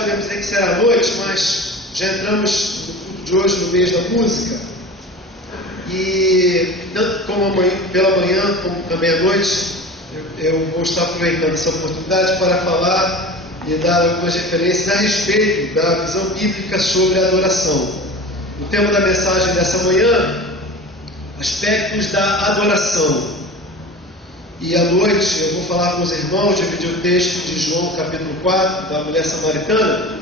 podemos dizer que será à noite, mas já entramos no culto de hoje no mês da música. E tanto como amanhã, pela manhã, como também à noite, eu vou estar aproveitando essa oportunidade para falar e dar algumas referências a respeito da visão bíblica sobre a adoração. O tema da mensagem dessa manhã, aspectos da adoração. E à noite eu vou falar com os irmãos, dividir o texto de João capítulo 4, da mulher samaritana,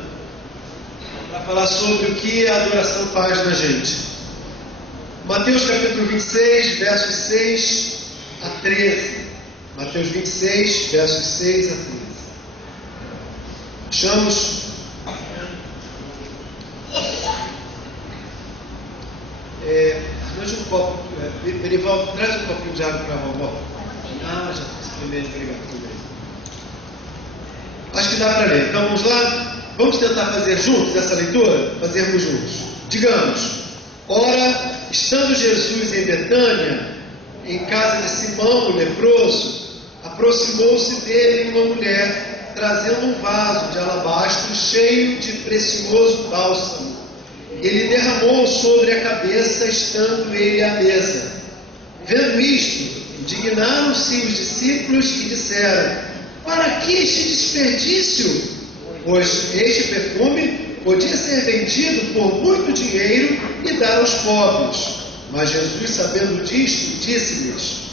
para falar sobre o que a adoração faz na gente. Mateus capítulo 26, versos 6 a 13. Mateus 26, versos 6 a 13. Achamos? Arranja um copo. Berivaldo, traz um copinho de água para a vovó. Já fiz primeiro, obrigado. Acho que dá para ler. Então vamos lá? Vamos tentar fazer juntos essa leitura? Fazermos juntos. Digamos: ora, estando Jesus em Betânia, em casa de Simão, o leproso, aproximou-se dele uma mulher, trazendo um vaso de alabastro cheio de precioso bálsamo. Ele derramou sobre a cabeça, estando ele à mesa. Vendo isto, indignaram-se os discípulos e disseram: para que este desperdício? Pois este perfume podia ser vendido por muito dinheiro e dar aos pobres. Mas Jesus, sabendo disto, disse-lhes: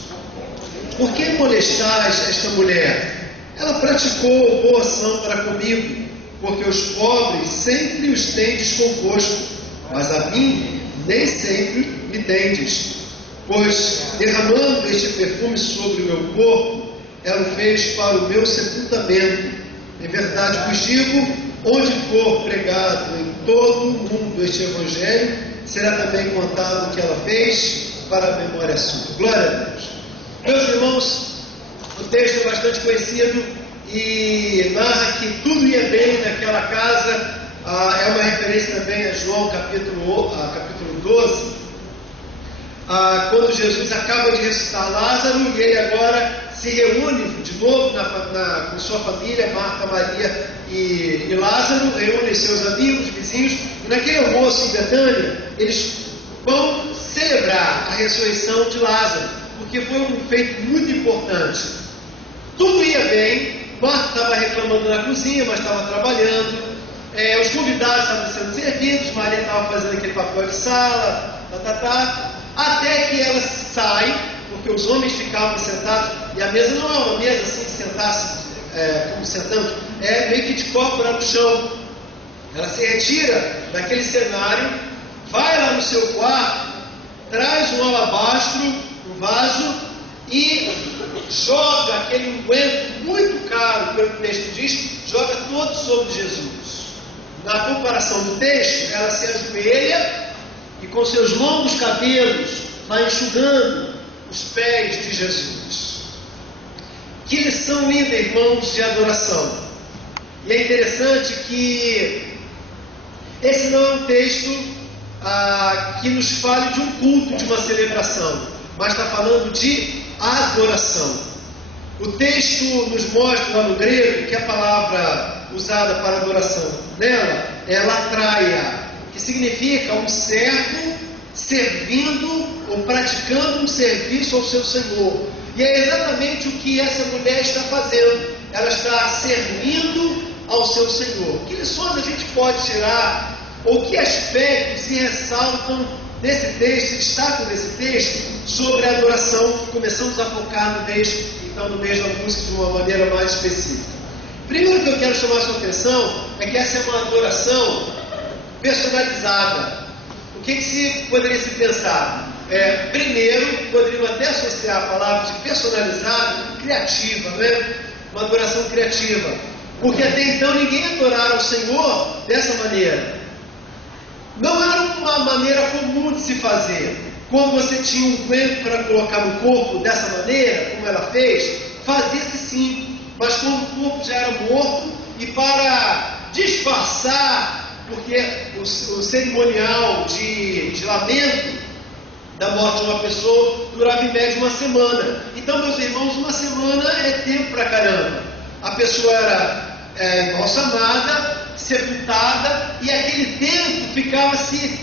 por que molestais esta mulher? Ela praticou boa ação para comigo, porque os pobres sempre os tendes convosco, mas a mim nem sempre me tendes. Pois, derramando este perfume sobre o meu corpo, ela o fez para o meu sepultamento. Em verdade vos digo, onde for pregado em todo o mundo este evangelho, será também contado o que ela fez para a memória sua. Glória a Deus. Meus irmãos, o texto é bastante conhecido e narra que tudo ia bem naquela casa. É uma referência também a João capítulo 12, quando Jesus acaba de ressuscitar Lázaro e ele agora se reúne de novo com sua família, Marta, Maria e Lázaro, reúne seus amigos, vizinhos, e naquele almoço em Betânia, eles vão celebrar a ressurreição de Lázaro, porque foi um feito muito importante. Tudo ia bem, Marta estava reclamando na cozinha, mas estava trabalhando, os convidados estavam sendo servidos, Maria estava fazendo aquele papel de sala, até que ela sai, porque os homens ficavam sentados, e a mesa não é uma mesa assim de sentar-se, como sentamos, é meio que de cópora no chão. Ela se retira daquele cenário, vai lá no seu quarto, traz um alabastro, um vaso, e joga aquele unguento muito caro, pelo que o texto diz, joga todo sobre Jesus. Na comparação do texto, ela se ajoelha e com seus longos cabelos vai enxugando os pés de Jesus. Que lição linda, irmãos, de adoração. E é interessante que esse não é um texto que nos fale de um culto, de uma celebração, mas está falando de adoração. O texto nos mostra lá no grego que a palavra usada para adoração dela é latraia, que significa um servo servindo ou praticando um serviço ao seu Senhor. E é exatamente o que essa mulher está fazendo. Ela está servindo ao seu Senhor. Que lições a gente pode tirar, ou que aspectos se ressaltam desse texto, se destacam nesse texto, sobre a adoração, que começamos a focar no mês da música de uma maneira mais específica. Primeiro que eu quero chamar a sua atenção é que essa é uma adoração personalizada. O que se poderia se pensar? Primeiro, poderiam até associar a palavra de personalizado com criativa, né? Uma adoração criativa. Porque até então ninguém adorara ao Senhor dessa maneira. Não era uma maneira comum de se fazer. Quando você tinha um unguento para colocar no corpo dessa maneira, como ela fez, fazia-se sim. Mas quando o corpo já era morto, e para disfarçar, porque o cerimonial de lamento da morte de uma pessoa durava em média uma semana. Então, meus irmãos, uma semana é tempo pra caramba. A pessoa era embalsamada, sepultada, e aquele templo ficava-se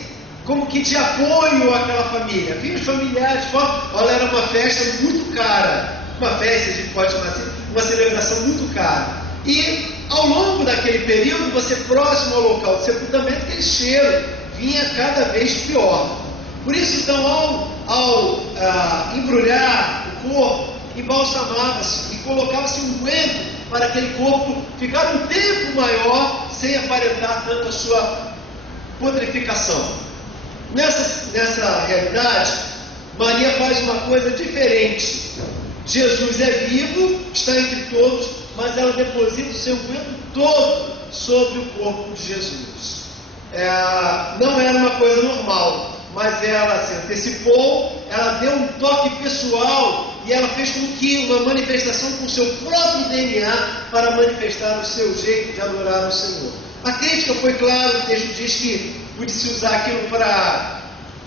como que de apoio àquela família. Vinha os familiares, olha, era uma festa muito cara, uma festa, a gente pode chamar assim, uma celebração muito cara. E ao longo daquele período, você próximo ao local de sepultamento, aquele cheiro vinha cada vez pior. Por isso, então, ao embrulhar o corpo, embalsamava-se e colocava-se um unguento para aquele corpo ficar um tempo maior sem aparentar tanto a sua putrefação. Nessa realidade, Maria faz uma coisa diferente. Jesus é vivo, está entre todos, mas ela deposita o seu unguento todo sobre o corpo de Jesus. Não era uma coisa normal, mas ela se antecipou, ela deu um toque pessoal e ela fez com que uma manifestação com o seu próprio DNA para manifestar o seu jeito de adorar o Senhor. A crítica foi clara, o texto diz que podia-se usar aquilo para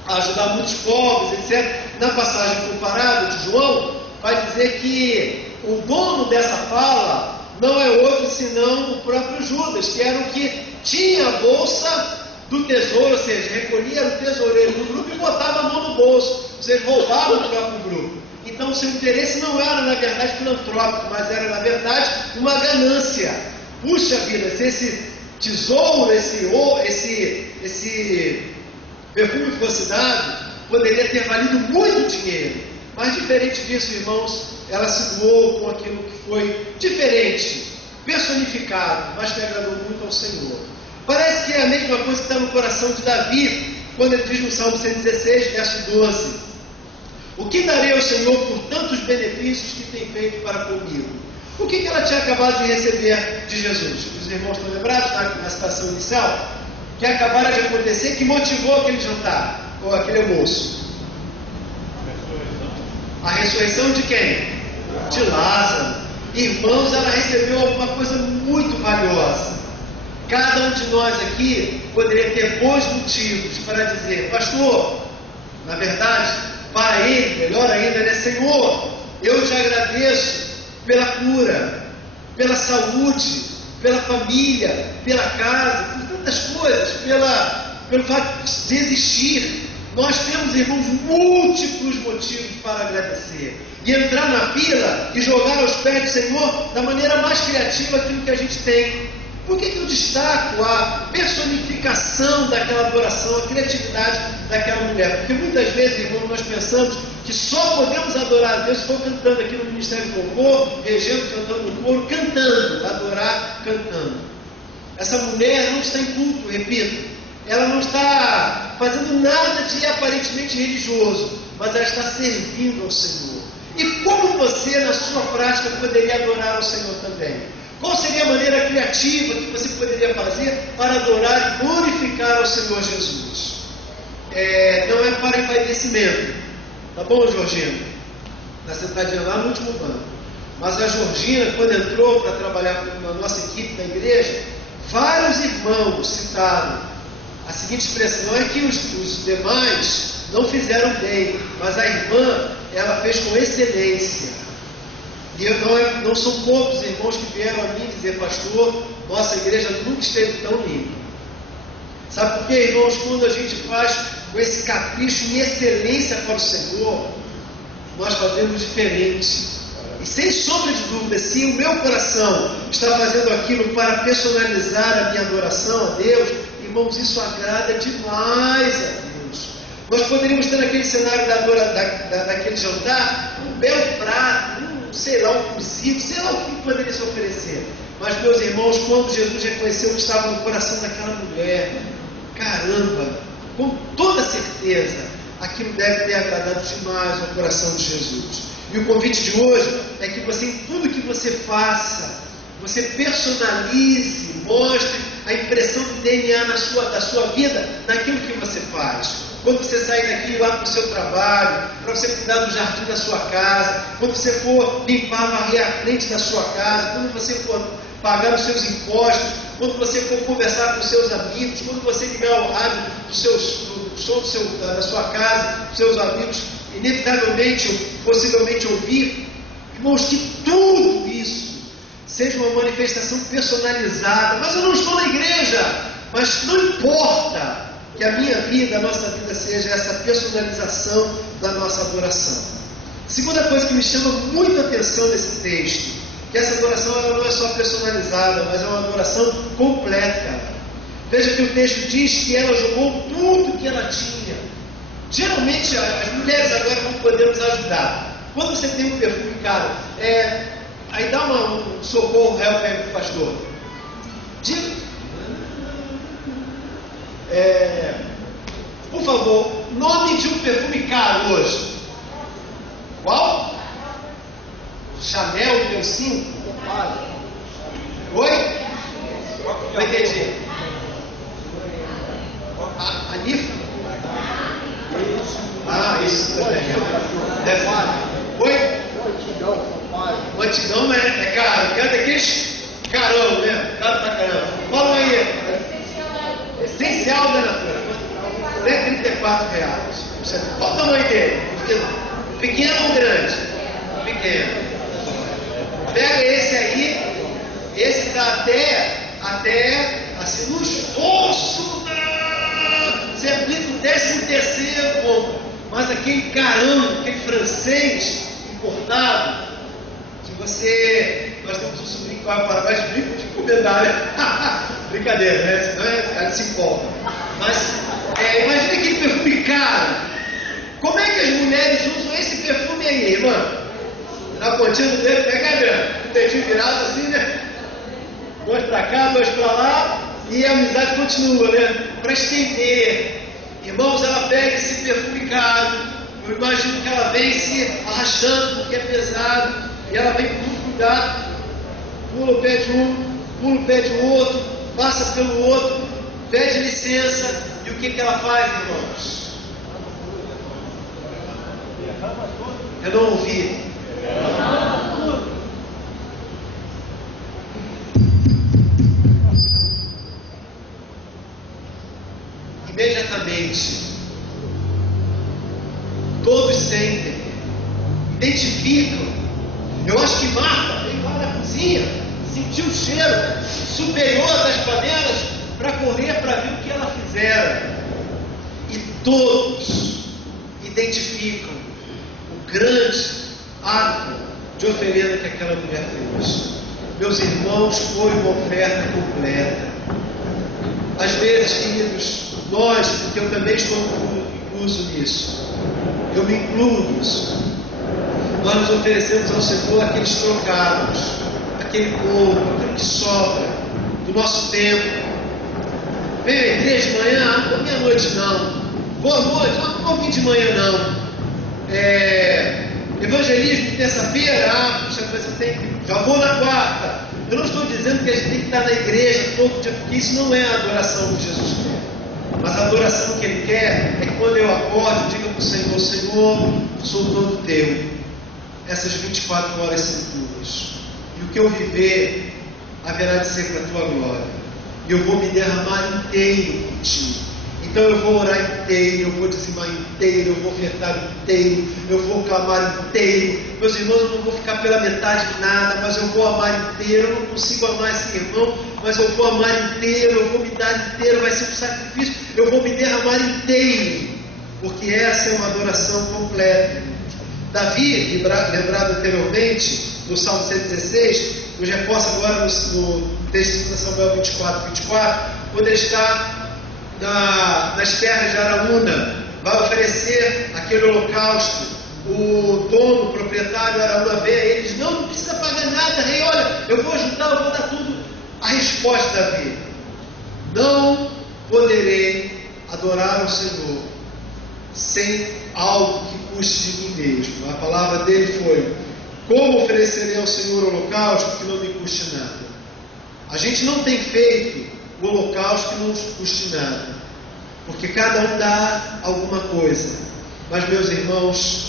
ajudar muitos pobres, etc. Na passagem comparada de João, vai dizer que o dono dessa fala não é outro senão o próprio Judas, que era o que tinha a bolsa do tesouro, ou seja, recolhia o tesoureiro do grupo e botava a mão no bolso, ou seja, roubava o próprio grupo. Então, seu interesse não era, na verdade, filantrópico, mas era, na verdade, uma ganância. Puxa vida, se esse tesouro, esse perfume fosse dado, poderia ter valido muito dinheiro. Mas, diferente disso, irmãos, ela se doou com aquilo que foi diferente, personificado, mas que agradou muito ao Senhor. Parece que é a mesma coisa que está no coração de Davi, quando ele diz no Salmo 116, verso 12: o que darei ao Senhor por tantos benefícios que tem feito para comigo? O que ela tinha acabado de receber de Jesus? Os irmãos estão lembrados na citação inicial? Que acabara de acontecer, que motivou aquele jantar, ou aquele almoço? A ressurreição de quem? De Lázaro. Irmãos, ela recebeu alguma coisa muito valiosa. Cada um de nós aqui poderia ter bons motivos para dizer: pastor, na verdade, para ele, melhor ainda, né? Senhor, eu te agradeço pela cura, pela saúde, pela família, pela casa, por tantas coisas, pelo fato de existir. Nós temos, irmãos, múltiplos motivos para agradecer. E entrar na fila e jogar aos pés do Senhor da maneira mais criativa aquilo que a gente tem. Por que eu destaco a personificação daquela adoração, a criatividade daquela mulher? Porque muitas vezes, irmãos, nós pensamos que só podemos adorar a Deus se for cantando aqui no Ministério do Louvor, regendo, cantando no coro, cantando, adorar, cantando. Essa mulher não está em culto, repito. Ela não está fazendo nada de aparentemente religioso, mas ela está servindo ao Senhor. E como você, na sua prática, poderia adorar ao Senhor também? Qual seria a maneira criativa que você poderia fazer para adorar e glorificar ao Senhor Jesus? Não é para envaidecimento, tá bom, Georgina? Está sentadinha lá no último banco. Mas a Georgina, quando entrou para trabalhar na nossa equipe da igreja, vários irmãos citaram a seguinte expressão: não é que os demais não fizeram bem, mas a irmã, ela fez com excelência. E não são poucos irmãos que vieram a mim dizer: pastor, nossa igreja nunca esteve tão limpa. Sabe por quê, irmãos? Quando a gente faz com esse capricho em excelência para o Senhor, nós fazemos diferente. E sem sombra de dúvida, se o meu coração está fazendo aquilo para personalizar a minha adoração a Deus, irmãos, isso agrada demais a Deus. Nós poderíamos ter naquele cenário daquele jantar um belo prato, sei lá, um cozido, sei lá o que poderia se oferecer. Mas, meus irmãos, quando Jesus reconheceu o que estava no coração daquela mulher, caramba, com toda certeza, aquilo deve ter agradado demais ao coração de Jesus. E o convite de hoje é que você, em tudo que você faça, você personalize, mostre a impressão do DNA da sua vida naquilo que você faz. Quando você sair daqui e ir lá para o seu trabalho, para você cuidar do jardim da sua casa, quando você for limpar, varrer a frente da sua casa, quando você for pagar os seus impostos, quando você for conversar com os seus amigos, quando você ligar ao rádio do som da sua casa, dos seus amigos, inevitavelmente ou possivelmente ouvir, irmãos, que tudo isso seja uma manifestação personalizada. Mas eu não estou na igreja, Mas não importa que a minha vida, a nossa vida seja essa personalização da nossa adoração. Segunda coisa que me chama muito a atenção nesse texto, que essa adoração ela não é só personalizada, mas é uma adoração completa. Veja que o texto diz que ela jogou tudo que ela tinha. Geralmente as mulheres agora vão poder nos ajudar. Quando você tem um perfume caro, aí dá um socorro, help aí pro pastor. Diga. Por favor, nome de um perfume caro hoje. Qual? Chanel número 5? Oi? Não entendi. A Nifa? Isso também. Oi? O antigão é caro. Cada aqueles carão, né? Caro pra caramba. Fala aí. Essencial da Natura. R$34. Qual o tamanho dele? Pequeno ou grande? Pequeno. Pega esse aí. Esse está até assim, no esforço. Você aplica o 13º ponto. Mas aquele carão, aquele francês importado, que nós temos um sobrinho que vai para baixo de comentário. Brincadeira, né? Senão ela se empolga. Mas imagina aquele perfume caro. Como é que as mulheres usam esse perfume aí, irmã? Na pontinha do dedo, pega a grana. O dedinho virado assim, né? Dois pra cá, dois pra lá. E a amizade continua, né? Para estender. Irmãos, ela pega esse perfume caro. Eu imagino que ela vem se arrastando porque é pesado. E ela vem com muito cuidado. Pula o pé de um, pula o pé de outro, passa pelo outro, pede licença. E o que ela faz, irmãos? Eu não ouvi. Imediatamente, todos sentem, identificam. Eu acho que Marta veio lá na cozinha, sentiu o cheiro superior das panelas para correr para ver o que ela fizera. E todos identificam o grande ato de oferenda que aquela mulher fez. Meus irmãos, foi uma oferta completa. Às vezes, queridos, nós, porque eu também estou incluso nisso, eu me incluo nisso, nós nos oferecemos ao Senhor aqueles trocados, aquele pouco, aquilo que sobra do nosso tempo. Vem à igreja de manhã, não meia-noite não, boa noite, não vou vir de manhã não, evangelismo terça-feira, já vou na quarta. Eu não estou dizendo que a gente tem que estar na igreja todo dia, porque isso não é a adoração que Jesus quer. Mas a adoração que Ele quer é que quando eu acordo, eu diga para o Senhor: Senhor, sou todo teu. Essas 24 horas são tuas. E o que eu viver haverá de ser para a tua glória. E eu vou me derramar inteiro por ti. Então eu vou orar inteiro, eu vou dizimar inteiro, eu vou ofertar inteiro, eu vou clamar inteiro. Meus irmãos, eu não vou ficar pela metade de nada, mas eu vou amar inteiro. Eu não consigo amar esse irmão, mas eu vou amar inteiro, eu vou me dar inteiro, vai ser um sacrifício, eu vou me derramar inteiro, porque essa é uma adoração completa. Davi, lembrado anteriormente, no Salmo 116, nos reforça agora no texto de Samuel 24, quando ele está nas terras de Araúna, vai oferecer aquele holocausto. O dono, o proprietário Araúna vê ele e diz: não precisa pagar nada, rei, olha, eu vou ajudar, eu vou dar tudo. A resposta de Davi: não poderei adorar o Senhor sem algo que custe de mim mesmo. A palavra dele foi: como oferecerei ao Senhor o holocausto que não me custe nada? A gente não tem feito o holocausto que não nos custe nada, porque cada um dá alguma coisa. Mas, meus irmãos,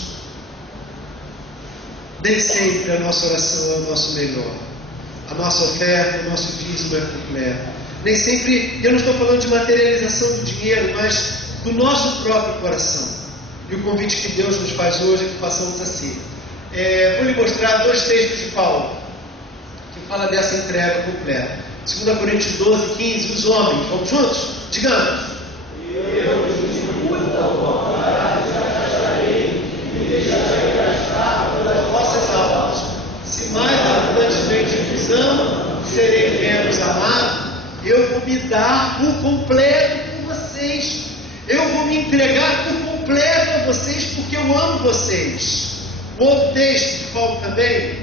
nem sempre a nossa oração é o nosso melhor. A nossa oferta, o nosso dízimo é completo. Nem sempre, eu não estou falando de materialização do dinheiro, mas do nosso próprio coração. E o convite que Deus nos faz hoje é que façamos assim. Vou lhe mostrar 2 textos de Paulo, que fala dessa entrega completa. 2 Coríntios 12, 15, os homens. Vamos juntos? Digamos. Eu de muita vontade acharei e deixarei gastar pelas vossas almas. Se mais abundantemente vos amo, serei menos amado. Eu vou me dar por completo por vocês. Eu vou me entregar por completo a vocês, porque eu amo vocês. O outro texto que Paulo também,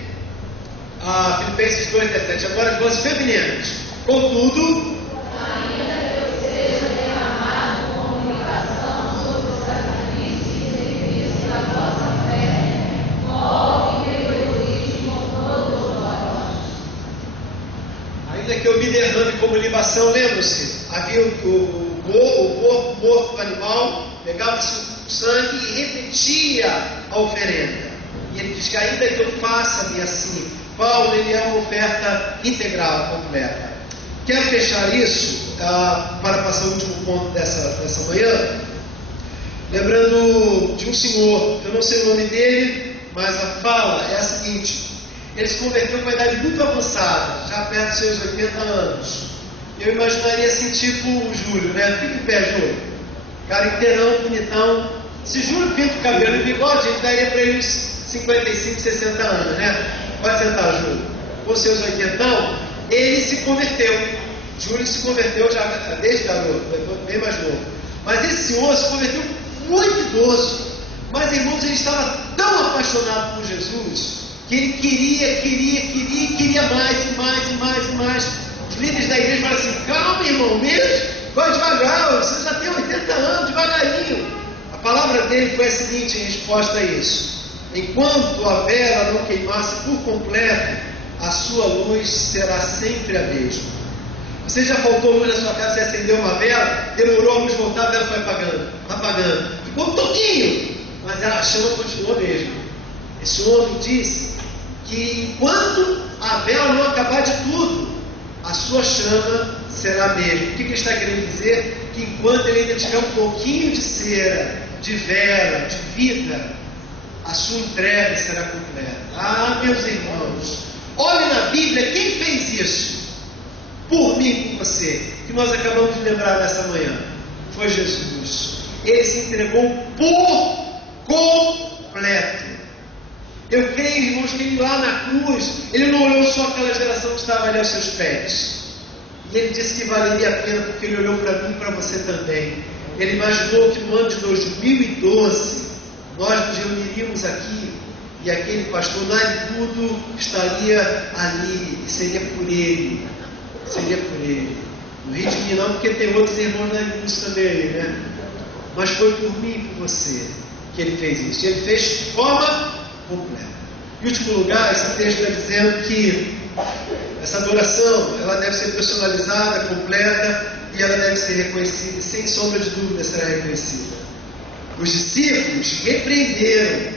Filipenses 2,17, agora as vozes femininas. Contudo, ainda que eu seja derramado com comunicação sobre o sacrifício e serviço da vossa fé, morre e egoísmo com todos os olhos. Ainda que eu me derrame como libação, lembra-se, havia o corpo morto do animal, pegava-se o sangue e repetia a oferenda. E ele diz que ainda que eu faça-me assim, Paulo, ele é uma oferta integral, completa. Quero fechar isso, para passar o último ponto dessa manhã, lembrando de um senhor, eu não sei o nome dele, mas a fala é a seguinte: ele se converteu com uma idade muito avançada, já perto dos seus 80 anos. Eu imaginaria assim, tipo o Júlio, né? Fica em pé, Júlio. Cara inteirão, bonitão. Se Júlio pinta o cabelo e bigode, a gente daria para ele uns 55, 60 anos, né? Pode sentar, Júlio. Com seus 80, ele se converteu. Júlio se converteu já desde garoto, bem mais novo. Mas esse senhor se converteu muito idoso. Mas, irmãos, ele estava tão apaixonado por Jesus que ele queria mais e mais e mais e mais. Os líderes da igreja falam assim: calma, irmão, mesmo, vai devagar, você já tem 80 anos, devagarinho. A palavra dele foi a seguinte em resposta a isso: enquanto a vela não queimasse por completo, a sua luz será sempre a mesma. Você já faltou luz na sua casa, você acendeu uma vela, demorou a luz voltar, a vela foi apagando. Ficou um pouquinho, mas a chama continuou mesmo. Esse homem disse que enquanto a vela não acabar de tudo, a sua chama será a mesma. O que ele está querendo dizer? Que enquanto ele ainda tiver um pouquinho de cera, de vela, de vida, a sua entrega será completa. Meus irmãos, olhe na Bíblia quem fez isso por mim e por você, que nós acabamos de lembrar nessa manhã. Foi Jesus. Ele se entregou por completo. Eu creio, irmãos, que ele lá na cruz, ele não olhou só aquela geração que estava ali aos seus pés. E ele disse que valeria a pena porque ele olhou para mim e para você também. Ele imaginou que no ano de 2012 nós nos reuniríamos aqui e aquele pastor lá em tudo estaria ali, e seria por ele. Seria por ele. No Rio de Minas não, porque tem outros irmãos na indústria também, né? Mas foi por mim e por você que ele fez isso. E ele fez de forma completa. Em último lugar, esse texto está dizendo que essa adoração, ela deve ser personalizada, completa, e ela deve ser reconhecida, sem sombra de dúvida será reconhecida. Os discípulos repreenderam,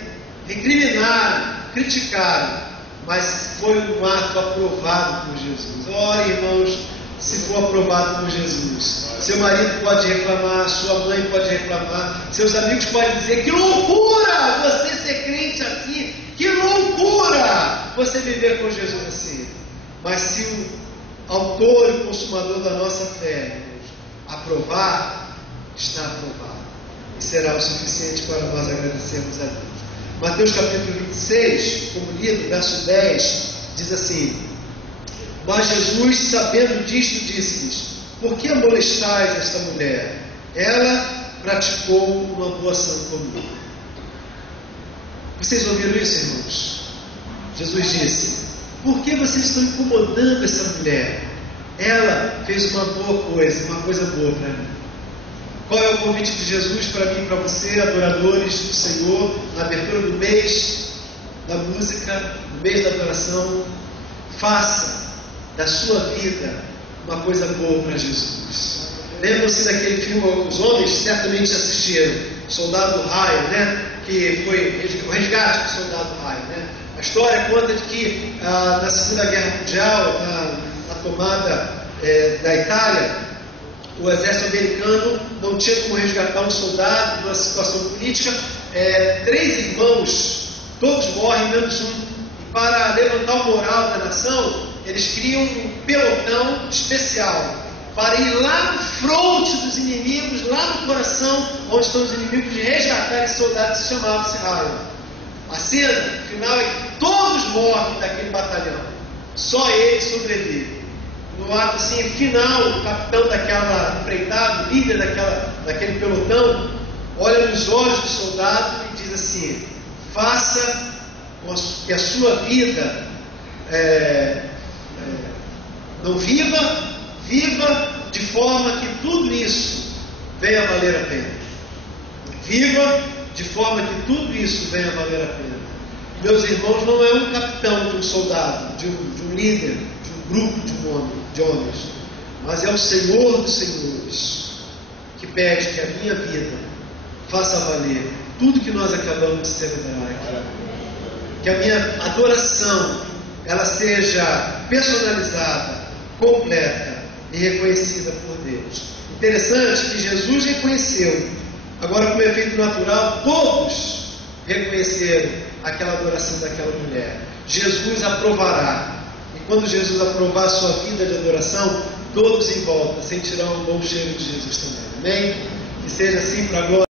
recriminaram, criticaram, mas foi um ato aprovado por Jesus. Ora, irmãos, se for aprovado por Jesus, seu marido pode reclamar, sua mãe pode reclamar, seus amigos podem dizer: que loucura você ser crente assim, que loucura você viver com Jesus assim. Mas se o autor e consumador da nossa fé, irmãos, aprovar, está aprovado, e será o suficiente para nós agradecermos a Deus. Mateus capítulo 26, como lido, verso 10, diz assim: mas Jesus, sabendo disto, disse-lhes: por que molestais esta mulher? Ela praticou uma boa ação comigo. Vocês ouviram isso, irmãos? Jesus disse: por que vocês estão incomodando essa mulher? Ela fez uma boa coisa, uma coisa boa para mim. Qual é o convite de Jesus para mim e para você, adoradores do Senhor, na abertura do mês da música, no mês da adoração? Faça da sua vida uma coisa boa para Jesus. Lembram-se daquele filme, os homens certamente assistiram, Soldado do Raio, né? Que foi o resgate do Soldado do Raio, né? A história conta de que na Segunda Guerra Mundial, na tomada da Itália, o exército americano não tinha como resgatar um soldado numa situação política. 3 irmãos, todos morrem, menos um. E para levantar o moral da nação, eles criam um pelotão especial para ir lá no fronte dos inimigos, lá no coração onde estão os inimigos, de resgatar esse soldado que se chamava Israel. A cena final é que todos morrem daquele batalhão, só ele sobrevive. No ato assim, final, o capitão daquela empreitada, o líder daquele pelotão, olha nos olhos do soldado e diz assim: faça que a sua vida não viva de forma que tudo isso venha a valer a pena. Viva de forma que tudo isso venha a valer a pena. Meus irmãos, não é um capitão de um soldado, de um líder, de um grupo de homens, mas é o Senhor dos Senhores que pede que a minha vida faça valer tudo que nós acabamos de celebrar aqui. Que a minha adoração ela seja personalizada, completa e reconhecida por Deus. Interessante que Jesus reconheceu. Agora, como efeito natural, todos reconheceram aquela adoração daquela mulher. Jesus aprovará. E quando Jesus aprovar a sua vida de adoração, todos em volta sentirão um bom cheiro de Jesus também. Amém? Que seja assim para a glória.